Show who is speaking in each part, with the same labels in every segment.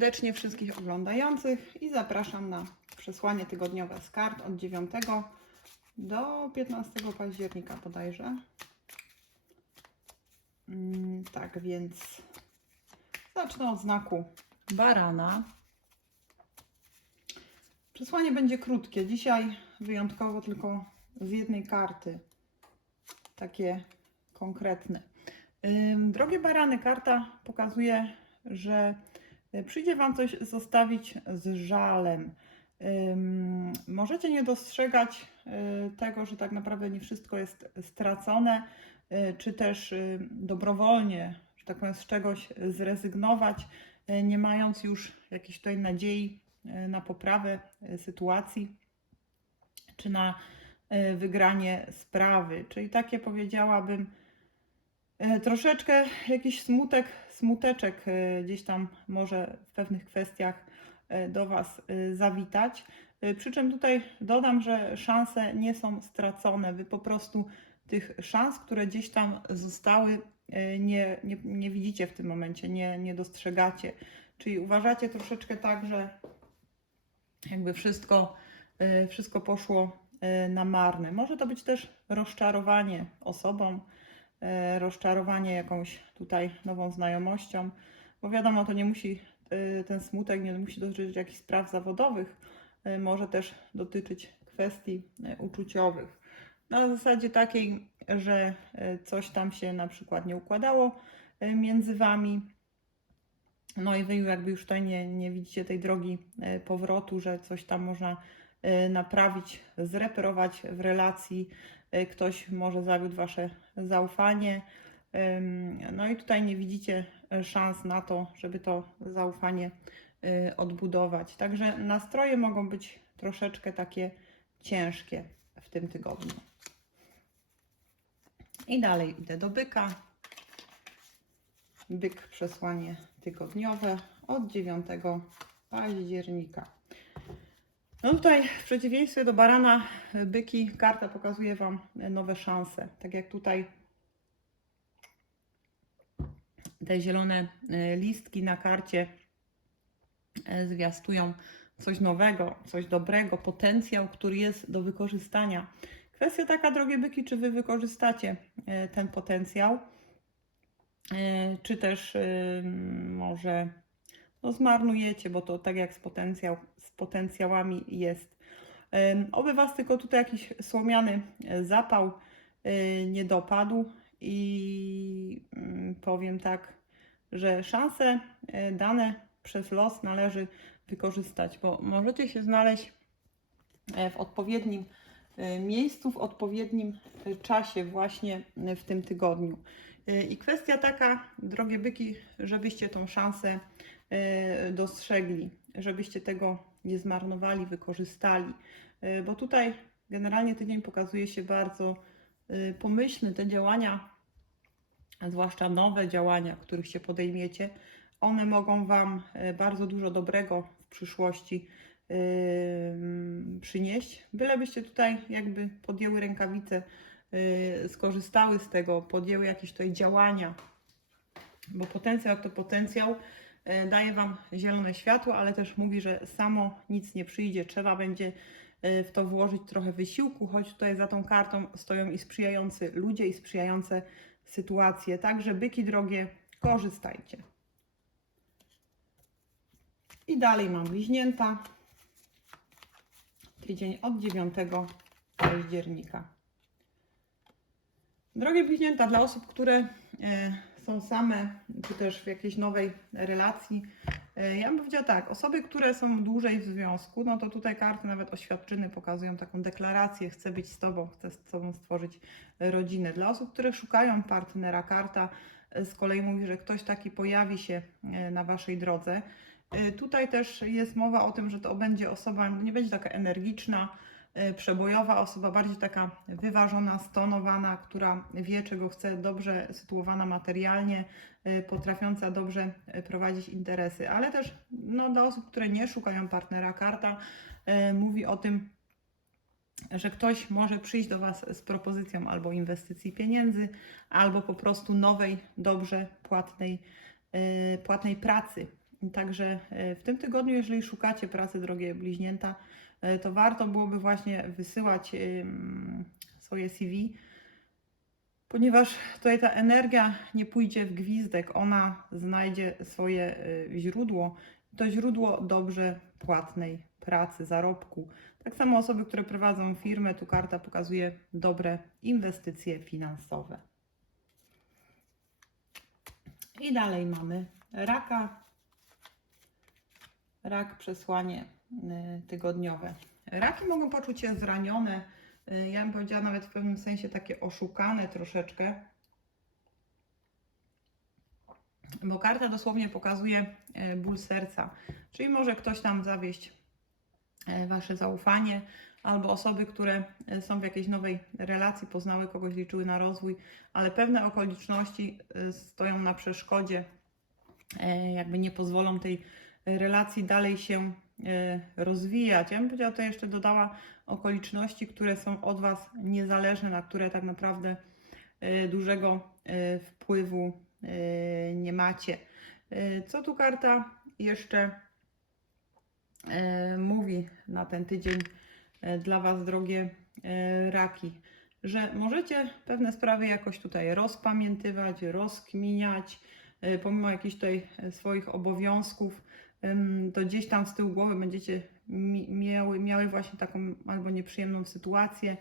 Speaker 1: Serdecznie wszystkich oglądających i zapraszam na przesłanie tygodniowe z kart od 9 do 15 października bodajże. Mm, Tak więc zacznę od znaku barana. Przesłanie będzie krótkie. Dzisiaj wyjątkowo tylko z jednej karty. Takie konkretne. Drogie barany, karta pokazuje, że przyjdzie Wam coś zostawić z żalem. Możecie nie dostrzegać y, tego, że tak naprawdę nie wszystko jest stracone, y, czy też dobrowolnie, że tak powiem, z czegoś zrezygnować, nie mając już jakiejś tutaj nadziei na poprawę sytuacji, czy na wygranie sprawy. Czyli takie powiedziałabym, E, Troszeczkę jakiś smutek, smuteczek e, gdzieś tam może w pewnych kwestiach e, do Was e, zawitać. Przy czym tutaj dodam, że szanse nie są stracone. Wy po prostu tych szans, które gdzieś tam zostały, nie, nie, nie widzicie w tym momencie, nie, nie dostrzegacie. Czyli uważacie troszeczkę tak, że jakby wszystko, wszystko poszło na marne. Może to być też rozczarowanie osobą, rozczarowanie jakąś tutaj nową znajomością, bo wiadomo, to nie musi, e, ten smutek nie musi dotyczyć jakichś spraw zawodowych, e, może też dotyczyć kwestii e, uczuciowych. Na zasadzie takiej, że e, coś tam się na przykład nie układało e, między Wami, no i Wy jakby już tutaj nie, nie widzicie tej drogi e, powrotu, że coś tam można e, naprawić, zreperować w relacji, e, ktoś może zawiódł Wasze zaufanie. No i tutaj nie widzicie e, szans na to, żeby to zaufanie e, odbudować. Także nastroje mogą być troszeczkę takie ciężkie w tym tygodniu. I dalej idę do byka. Byk przesłanie tygodniowe od 9 października. No tutaj w przeciwieństwie do barana, byki, karta pokazuje Wam nowe szanse. Tak jak tutaj te zielone e, listki na karcie e, zwiastują coś nowego, coś dobrego, potencjał, który jest do wykorzystania. Kwestia taka, drogie byki, czy Wy wykorzystacie e, ten potencjał, czy też może no, zmarnujecie, bo to tak jak z, potencjał, z potencjałami jest. Oby Was tylko tutaj jakiś słomiany e, zapał e, nie dopadł i mm, powiem tak, że szanse e, dane przez los należy wykorzystać, bo możecie się znaleźć w odpowiednim miejscu, w odpowiednim czasie właśnie w tym tygodniu. I kwestia taka, drogie byki, żebyście tą szansę dostrzegli, żebyście tego nie zmarnowali, wykorzystali, E, bo tutaj generalnie tydzień pokazuje się bardzo e, pomyślny. Te działania, zwłaszcza nowe działania, których się podejmiecie, one mogą Wam e, bardzo dużo dobrego w przyszłości yy, przynieść. Bylebyście tutaj jakby podjęły rękawice, skorzystały z tego, podjęły jakieś tutaj działania, bo potencjał to potencjał daje Wam zielone światło, ale też mówi, że samo nic nie przyjdzie, trzeba będzie yy, w to włożyć trochę wysiłku, choć tutaj za tą kartą stoją i sprzyjający ludzie, i sprzyjające sytuacje. Także byki drogie, korzystajcie. I dalej mam bliźnięta. Tydzień od 9 października. Drogie bliźnięta, dla osób, które e, są same, czy też w jakiejś nowej relacji, e, ja bym powiedziała tak, osoby, które są dłużej w związku, no to tutaj karty nawet oświadczyny pokazują taką deklarację, chcę być z Tobą, chcę z Tobą stworzyć rodzinę. Dla osób, które szukają partnera, karta e, z kolei mówi, że ktoś taki pojawi się e, na Waszej drodze. Tutaj też jest mowa o tym, że to będzie osoba, nie będzie taka energiczna, przebojowa osoba, bardziej taka wyważona, stonowana, która wie, czego chce, dobrze sytuowana materialnie, y, potrafiąca dobrze y, prowadzić interesy. Ale też no, dla osób, które nie szukają partnera, karta y, mówi o tym, że ktoś może przyjść do Was z propozycją albo inwestycji pieniędzy, albo po prostu nowej, dobrze płatnej, y, płatnej pracy Także w tym tygodniu, jeżeli szukacie pracy, drogie bliźnięta, to warto byłoby właśnie wysyłać swoje CV, ponieważ tutaj ta energia nie pójdzie w gwizdek, ona znajdzie swoje y, źródło. To źródło dobrze płatnej pracy, zarobku. Tak samo osoby, które prowadzą firmę, tu karta pokazuje dobre inwestycje finansowe. I dalej mamy raka. Rak, przesłanie y, tygodniowe. Raki mogą poczuć się zranione, y, ja bym powiedziała nawet w pewnym sensie takie oszukane troszeczkę. Bo karta dosłownie pokazuje y, ból serca. Czyli może ktoś tam zawieść y, wasze zaufanie, albo osoby, które y, są w jakiejś nowej relacji, poznały kogoś, liczyły na rozwój, ale pewne okoliczności stoją na przeszkodzie, jakby nie pozwolą tej relacji dalej się y, rozwijać. Ja bym powiedziała, to jeszcze dodała okoliczności, które są od Was niezależne, na które tak naprawdę y, dużego y, wpływu nie macie. Co tu karta jeszcze mówi na ten tydzień dla Was, drogie raki? Że możecie pewne sprawy jakoś tutaj rozpamiętywać, rozkminiać, pomimo jakichś tutaj swoich obowiązków, to gdzieś tam z tyłu głowy będziecie mi- miały, miały właśnie taką albo nieprzyjemną sytuację,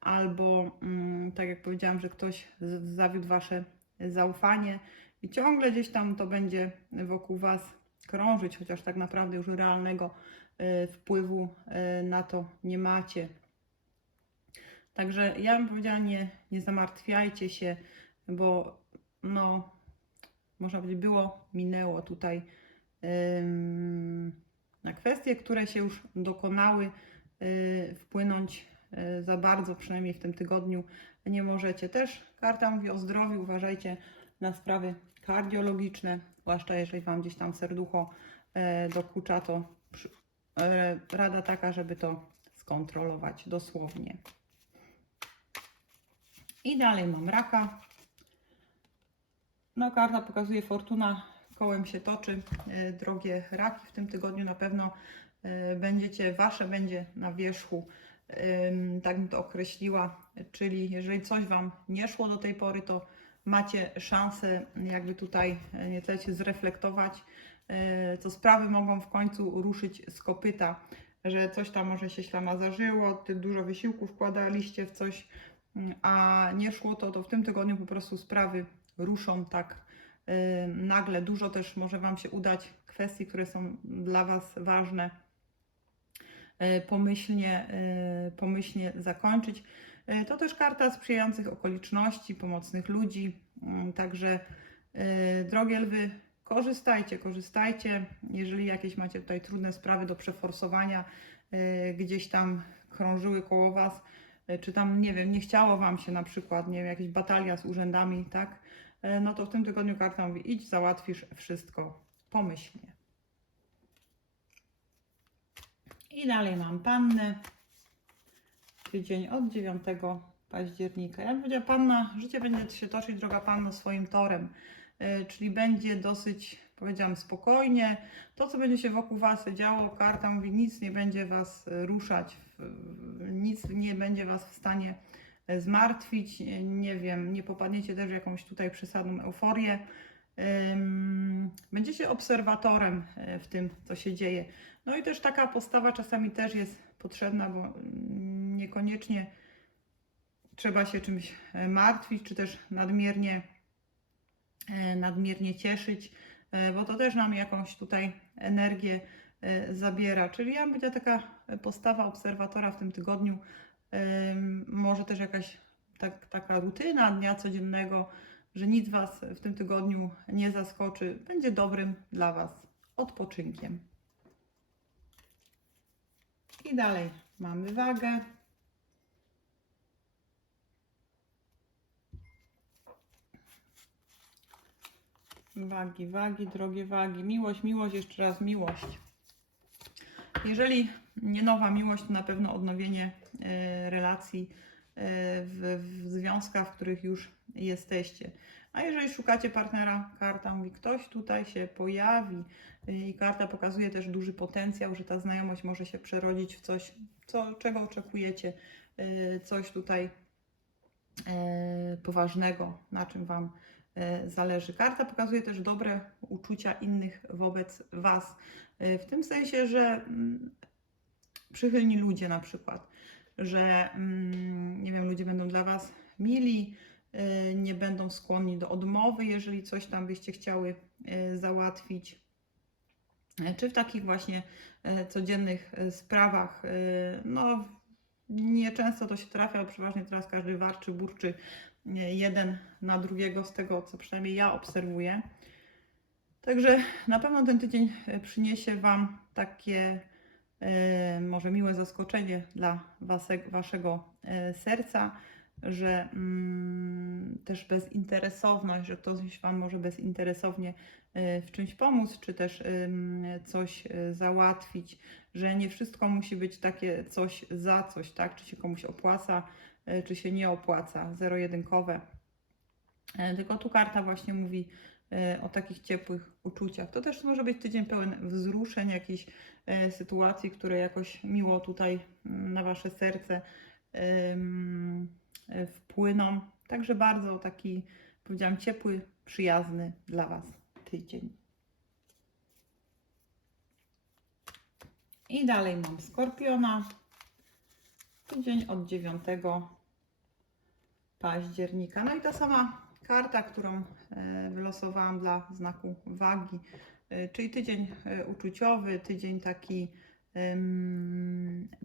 Speaker 1: albo mm, tak jak powiedziałam, że ktoś zawiódł wasze zaufanie i ciągle gdzieś tam to będzie wokół was krążyć, chociaż tak naprawdę już realnego y, wpływu y, na to nie macie. Także ja bym powiedziała, nie, nie zamartwiajcie się, bo no, można powiedzieć, było, minęło tutaj na kwestie, które się już dokonały, y, wpłynąć y, za bardzo, przynajmniej w tym tygodniu nie możecie. Też karta mówi o zdrowiu, uważajcie na sprawy kardiologiczne, zwłaszcza jeżeli Wam gdzieś tam serducho e, dokucza, to rada taka, żeby to skontrolować dosłownie. I dalej mam raka. No, karta pokazuje fortuna, kołem się toczy. E, Drogie raki, w tym tygodniu na pewno e, będziecie, wasze będzie na wierzchu, tak bym to określiła. Czyli jeżeli coś Wam nie szło do tej pory, to macie szansę jakby tutaj e, nie tyle się zreflektować, to sprawy mogą w końcu ruszyć z kopyta, że coś tam może się ślama zażyło, ty dużo wysiłku wkładaliście w coś, mm, a nie szło to, to w tym tygodniu po prostu sprawy ruszą tak nagle. Dużo też może Wam się udać kwestii, które są dla Was ważne, y, pomyślnie, y, pomyślnie zakończyć. Y, To też karta sprzyjających okoliczności, pomocnych ludzi. Mm, Także, y, drogie lwy, korzystajcie, korzystajcie. Jeżeli jakieś macie tutaj trudne sprawy do przeforsowania, y, gdzieś tam krążyły koło Was, y, czy tam, nie wiem, nie chciało Wam się na przykład, nie wiem, jakieś batalia z urzędami, tak? Y, No to w tym tygodniu karta mówi, idź, załatwisz wszystko pomyślnie. I dalej mam pannę. Tydzień od 9 października. Ja bym powiedziała, panna, życie będzie się toczyć, droga panno, swoim torem. Y, Czyli będzie dosyć, powiedziałam, spokojnie. To, co będzie się wokół Was działo, karta mówi, nic nie będzie Was ruszać, nic nie będzie Was w stanie zmartwić. Nie wiem, nie popadniecie też w jakąś tutaj przesadną euforię. Będziecie obserwatorem y, w tym, co się dzieje. No i też taka postawa czasami też jest potrzebna, bo mm, niekoniecznie trzeba się czymś e, martwić, czy też nadmiernie, e, nadmiernie cieszyć, e, bo to też nam jakąś tutaj energię e, zabiera. Czyli ja bym powiedziała taka postawa obserwatora w tym tygodniu, może też jakaś tak, taka rutyna dnia codziennego, że nic Was w tym tygodniu nie zaskoczy, będzie dobrym dla Was odpoczynkiem. I dalej mamy wagę. Wagi, wagi, drogie wagi. Miłość, miłość, jeszcze raz miłość. Jeżeli nie nowa miłość, to na pewno odnowienie e, relacji e, w, w związkach, w których już jesteście. A jeżeli szukacie partnera, karta mówi, ktoś tutaj się pojawi i karta pokazuje też duży potencjał, że ta znajomość może się przerodzić w coś, co, czego oczekujecie, coś tutaj e, poważnego, na czym Wam e, zależy. Karta pokazuje też dobre uczucia innych wobec Was, e, w tym sensie, że mm, przychylni ludzie na przykład, że mm, nie wiem, ludzie będą dla Was mili, y, nie będą skłonni do odmowy, jeżeli coś tam byście chciały załatwić. E, Czy w takich właśnie e, codziennych e, sprawach, no nieczęsto to się trafia, ale przeważnie teraz każdy warczy, burczy nie, jeden na drugiego, z tego co przynajmniej ja obserwuję. Także na pewno ten tydzień e, przyniesie Wam takie e, może miłe zaskoczenie dla Waszego e, serca, że mm, też bezinteresowność, że ktoś Wam może bezinteresownie e, w czymś pomóc, czy też coś e, załatwić, że nie wszystko musi być takie coś za coś, tak? Czy się komuś opłaca, e, czy się nie opłaca, zero-jedynkowe. E, Tylko tu karta właśnie mówi e, o takich ciepłych uczuciach. To też może być tydzień pełen wzruszeń, jakichś sytuacji, które jakoś miło tutaj mm, na Wasze serce wpłyną. Także bardzo taki, powiedziałam, ciepły, przyjazny dla Was tydzień. I dalej mam Skorpiona. Tydzień od 9 października. No i ta sama karta, którą e, wylosowałam dla znaku wagi, e, czyli tydzień e, uczuciowy, tydzień taki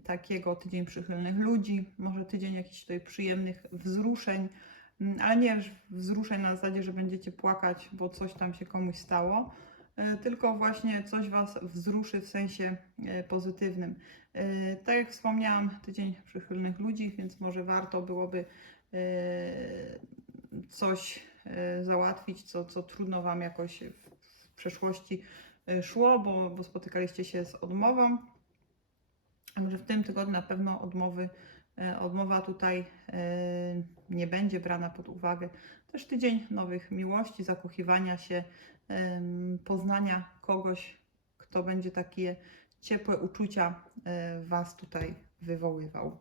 Speaker 1: takiego, tydzień przychylnych ludzi, może tydzień jakichś tutaj przyjemnych wzruszeń, mm, ale nie wzruszeń na zasadzie, że będziecie płakać, bo coś tam się komuś stało, tylko właśnie coś Was wzruszy w sensie e, pozytywnym. E, Tak jak wspomniałam, tydzień przychylnych ludzi, więc może warto byłoby e, coś e, załatwić, co, co trudno Wam jakoś w, przeszłości e, szło, bo, bo spotykaliście się z odmową. Może w tym tygodniu na pewno odmowy, e, odmowa tutaj e, nie będzie brana pod uwagę. Też tydzień nowych miłości, zakochiwania się, poznania kogoś, kto będzie takie ciepłe uczucia e, Was tutaj wywoływał.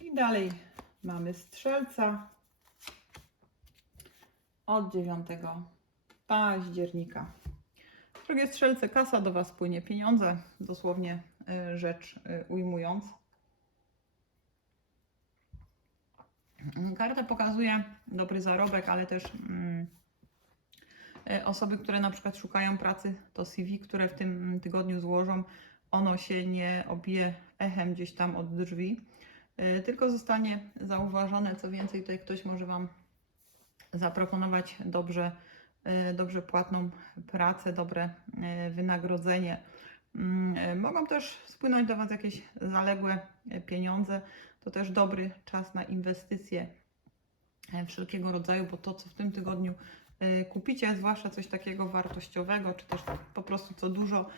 Speaker 1: I dalej mamy strzelca od 9 października. Drogie strzelce, kasa do Was płynie pieniądze, dosłownie rzecz y, ujmując. Karta pokazuje dobry zarobek, ale też mm, y, osoby, które na przykład szukają pracy, to CV, które w tym tygodniu złożą, ono się nie obije echem gdzieś tam od drzwi, y, tylko zostanie zauważone. Co więcej, tutaj ktoś może Wam zaproponować dobrze, y, dobrze płatną pracę, dobre y, wynagrodzenie. Mm, y, Mogą też spłynąć do Was jakieś zaległe pieniądze. To też dobry czas na inwestycje y, wszelkiego rodzaju, bo to, co w tym tygodniu y, kupicie, zwłaszcza coś takiego wartościowego, czy też po prostu co dużo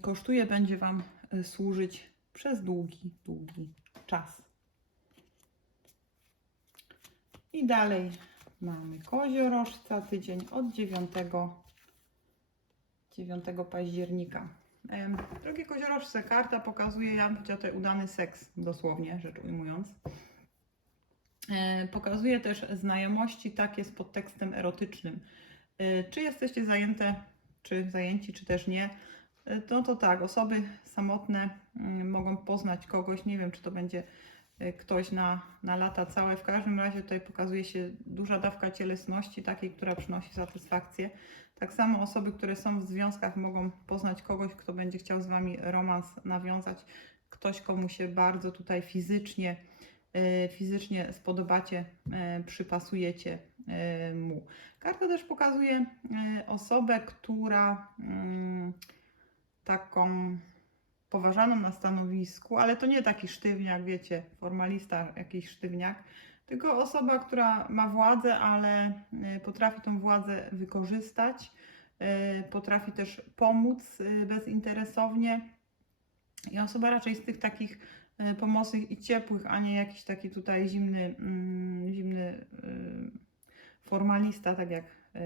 Speaker 1: kosztuje, będzie Wam służyć przez długi, długi czas. I dalej mamy koziorożca, tydzień od 9, 9 października. Drogie koziorożce, karta pokazuje, ja bym powiedziała tutaj udany seks, dosłownie rzecz ujmując. E, Pokazuje też znajomości takie z podtekstem erotycznym. E, Czy jesteście zajęte, czy zajęci, czy też nie, e, no to tak, osoby samotne mm, mogą poznać kogoś, nie wiem, czy to będzie ktoś na, na lata całe. W każdym razie tutaj pokazuje się duża dawka cielesności, takiej, która przynosi satysfakcję. Tak samo osoby, które są w związkach, mogą poznać kogoś, kto będzie chciał z Wami romans nawiązać. Ktoś, komu się bardzo tutaj fizycznie, e, fizycznie spodobacie, e, przypasujecie e, mu. Karta też pokazuje osobę, która mm, taką poważaną na stanowisku, ale to nie taki sztywniak, wiecie, formalista, jakiś sztywniak, tylko osoba, która ma władzę, ale y, potrafi tą władzę wykorzystać, y, potrafi też pomóc y, bezinteresownie i osoba raczej z tych takich pomocnych i ciepłych, a nie jakiś taki tutaj zimny, mm, zimny formalista, tak jak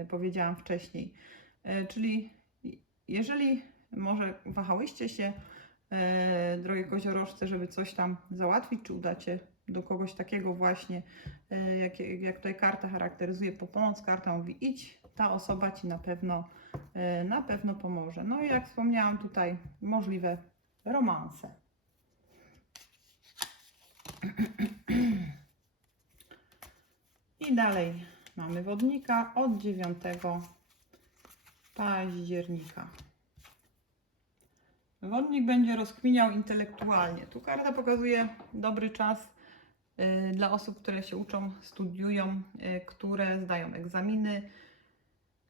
Speaker 1: powiedziałam wcześniej. Czyli jeżeli może wahałyście się, drogie koziorożce, żeby coś tam załatwić, czy udacie do kogoś takiego właśnie, e, jak, jak tutaj karta charakteryzuje po pomoc, karta mówi idź, ta osoba Ci na pewno, e, na pewno pomoże. No i jak wspomniałam tutaj, możliwe romanse. I dalej mamy wodnika od 9 października. Wodnik będzie rozkminiał intelektualnie. Tu karta pokazuje dobry czas dla osób, które się uczą, studiują, y, które zdają egzaminy,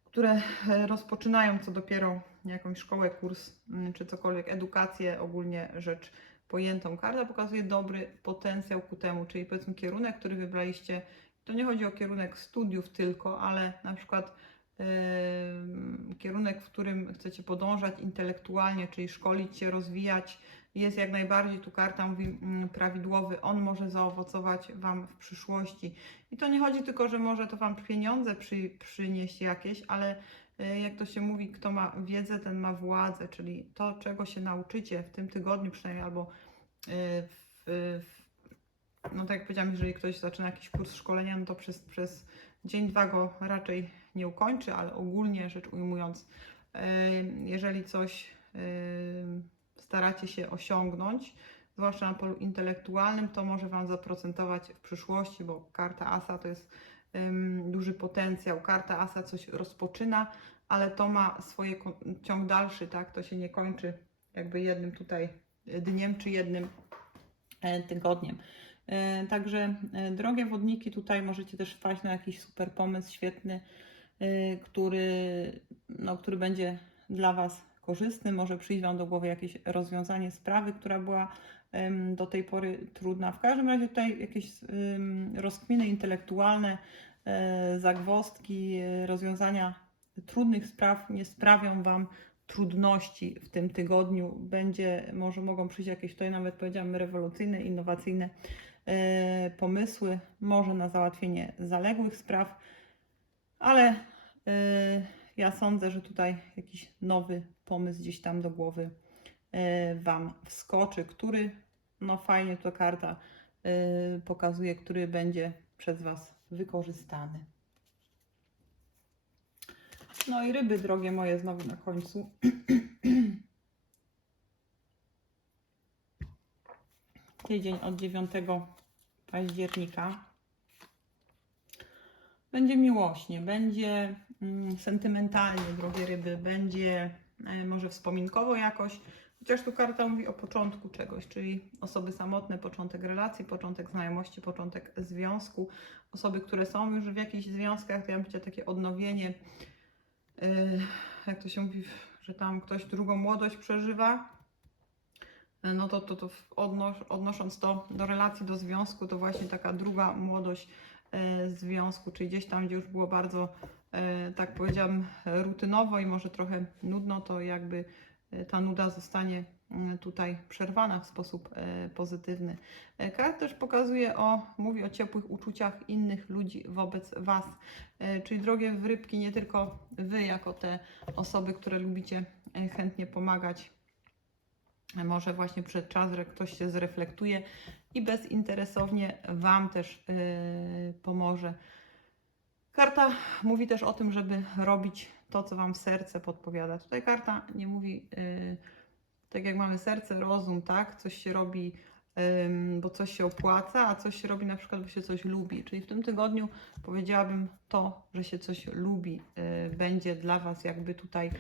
Speaker 1: które y, rozpoczynają co dopiero jakąś szkołę, kurs y, czy cokolwiek, edukację, ogólnie rzecz pojętą. Karta pokazuje dobry potencjał ku temu, czyli powiedzmy kierunek, który wybraliście. To nie chodzi o kierunek studiów tylko, ale na przykład Ym, kierunek, w którym chcecie podążać intelektualnie, czyli szkolić się, rozwijać, jest jak najbardziej, tu karta mówi, mm, prawidłowy, on może zaowocować Wam w przyszłości. I to nie chodzi tylko, że może to Wam pieniądze przy, przynieść jakieś, ale y, jak to się mówi, kto ma wiedzę, ten ma władzę, czyli to, czego się nauczycie w tym tygodniu przynajmniej, albo y, w, w no tak jak powiedziałam, jeżeli ktoś zaczyna jakiś kurs szkolenia, no to przez, przez dzień, dwa go raczej nie ukończy, ale ogólnie rzecz ujmując, jeżeli coś staracie się osiągnąć, zwłaszcza na polu intelektualnym, to może Wam zaprocentować w przyszłości, bo karta Asa to jest em, duży potencjał. Karta Asa coś rozpoczyna, ale to ma swoje ciąg dalszy, tak? To się nie kończy jakby jednym tutaj dniem czy jednym e, tygodniem. E, Także e, drogie wodniki, tutaj możecie też wpaść na jakiś super pomysł świetny, e, który, no, który będzie dla Was korzystny. Może przyjść Wam do głowy jakieś rozwiązanie sprawy, która była do tej pory trudna. W każdym razie tutaj jakieś rozkminy intelektualne, e, zagwozdki, e, rozwiązania trudnych spraw nie sprawią Wam trudności w tym tygodniu. Będzie, może mogą przyjść jakieś tutaj nawet powiedziałam rewolucyjne, innowacyjne e, pomysły, może na załatwienie zaległych spraw, ale ja sądzę, że tutaj jakiś nowy pomysł gdzieś tam do głowy e, Wam wskoczy, który, no fajnie ta karta e, pokazuje, który będzie przez Was wykorzystany. No i ryby, drogie moje, znowu na końcu. Tydzień od 9 października. Będzie miłośnie, będzie mm, sentymentalnie, drogie ryby, będzie może wspominkowo jakoś, chociaż tu karta mówi o początku czegoś, czyli osoby samotne, początek relacji, początek znajomości, początek związku. Osoby, które są już w jakichś związkach, to ja bym takie odnowienie, yy, jak to się mówi, że tam ktoś drugą młodość przeżywa, yy, no to, to, to odnos, odnosząc to do relacji, do związku, to właśnie taka druga młodość związku, czyli gdzieś tam, gdzie już było bardzo, tak powiedziałam, rutynowo i może trochę nudno, to jakby yy, ta nuda zostanie yy, tutaj przerwana w sposób yy, pozytywny. Karta też pokazuje o, mówi o ciepłych uczuciach innych ludzi wobec Was. E, Czyli drogie rybki, nie tylko Wy, jako te osoby, które lubicie e, chętnie pomagać. E, Może właśnie przed czas, że ktoś się zreflektuje i bezinteresownie Wam też e, pomoże. Karta mówi też o tym, żeby robić to, co Wam serce podpowiada. Tutaj karta nie mówi, e, tak jak mamy serce, rozum, tak? Coś się robi, ym, bo coś się opłaca, a coś się robi na przykład, bo się coś lubi. Czyli w tym tygodniu powiedziałabym to, że się coś lubi, y, będzie dla Was jakby tutaj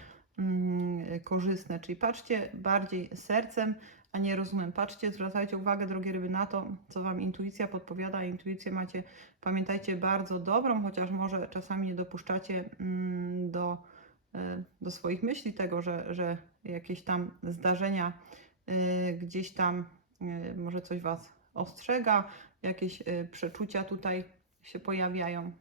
Speaker 1: korzystne. Czyli patrzcie bardziej sercem, a nie rozumem. Patrzcie, zwracajcie uwagę, drogie ryby, na to, co Wam intuicja podpowiada. Intuicję macie, pamiętajcie, bardzo dobrą, chociaż może czasami nie dopuszczacie mm, do, y, do swoich myśli tego, że, że jakieś tam zdarzenia y, gdzieś tam może coś Was ostrzega, jakieś przeczucia tutaj się pojawiają.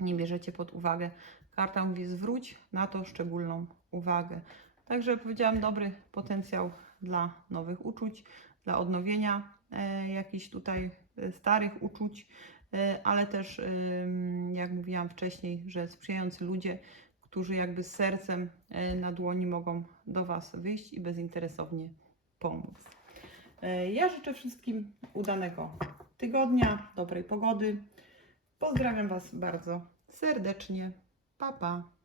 Speaker 1: Nie bierzecie pod uwagę. Karta mówi: zwróć na to szczególną uwagę. Także powiedziałam, dobry potencjał dla nowych uczuć, dla odnowienia e, jakichś tutaj e, starych uczuć, e, ale też, ym, jak mówiłam wcześniej, że sprzyjający ludzie, którzy jakby z sercem e, na dłoni mogą do Was wyjść i bezinteresownie pomóc. E, Ja życzę wszystkim udanego tygodnia, dobrej pogody. Pozdrawiam Was bardzo serdecznie. Pa, pa.